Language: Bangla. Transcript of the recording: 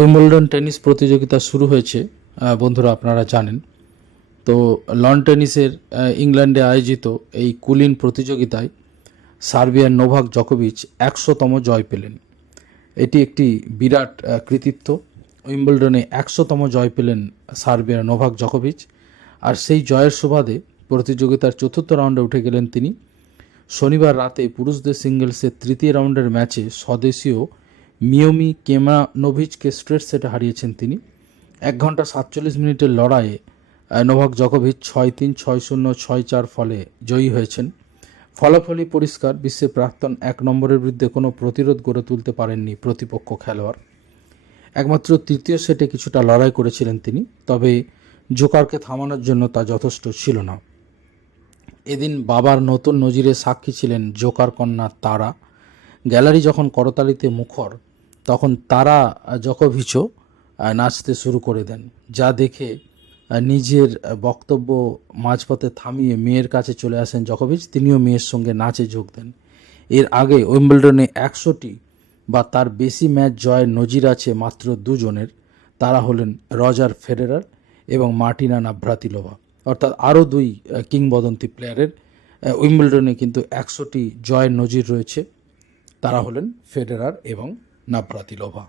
উইম্বলডন টেনিস প্রতিযোগিতা শুরু হয়েছে বন্ধুরা আপনারা জানেন। তো লন টেনিসের ইংল্যান্ডে আয়োজিত এই কুলিন প্রতিযোগিতায় সার্বিয়ার নোভাক জকোভিচ একশোতম জয় পেলেন। এটি একটি বিরাট কৃতিত্ব। উইম্বলডনে একশোতম জয় পেলেন সার্বিয়ার নোভাক জকোভিচ। আর সেই জয়ের সুবাদে প্রতিযোগিতার চতুর্থ রাউন্ডে উঠে গেলেন তিনি। শনিবার রাতে পুরুষদের সিঙ্গেলসের তৃতীয় রাউন্ডের ম্যাচে স্বদেশীয় মিয়মি কেমানোভিচকে স্ট্রেট সেটে হারিয়েছেন তিনি। এক ঘণ্টা সাতচল্লিশ মিনিটের লড়াইয়ে নোভাক জকোভিচ ছয় তিন, ছয় শূন্য, ছয় চার ফলে জয়ী হয়েছেন। ফলাফলই পরিষ্কার বিশ্বে প্রাক্তন এক নম্বরের বিরুদ্ধে কোনো প্রতিরোধ গড়ে তুলতে পারেননি প্রতিপক্ষ খেলোয়াড়। একমাত্র তৃতীয় সেটে কিছুটা লড়াই করেছিলেন তিনি, তবে জোকারকে থামানোর জন্য তা যথেষ্ট ছিল না। এদিন বাবার নতুন নজিরে সাক্ষী ছিলেন জোকার কন্যা তারা। গ্যালারি যখন করতালিতে মুখর তখন তারা জকোভিচও নাচতে শুরু করে দেন, যা দেখে নিজের বক্তব্য মাঝপথে থামিয়ে মেয়ের কাছে চলে আসেন জকোভিচ। তিনিও মেয়ের সঙ্গে নাচে যোগ দেন। এর আগে উইম্বলডনে একশোটি বা তার বেশি ম্যাচ জয়ের নজির আছে মাত্র দুজনের। তারা হলেন রজার ফেডেরার এবং মার্টিনা নাভ্রাতিলোভা। অর্থাৎ আরও দুই কিংবদন্তি প্লেয়ারের উইম্বলডনে কিন্তু একশোটি জয়ের নজির রয়েছে। তারা হলেন ফেডেরার এবং নাভ্রাতিলোভা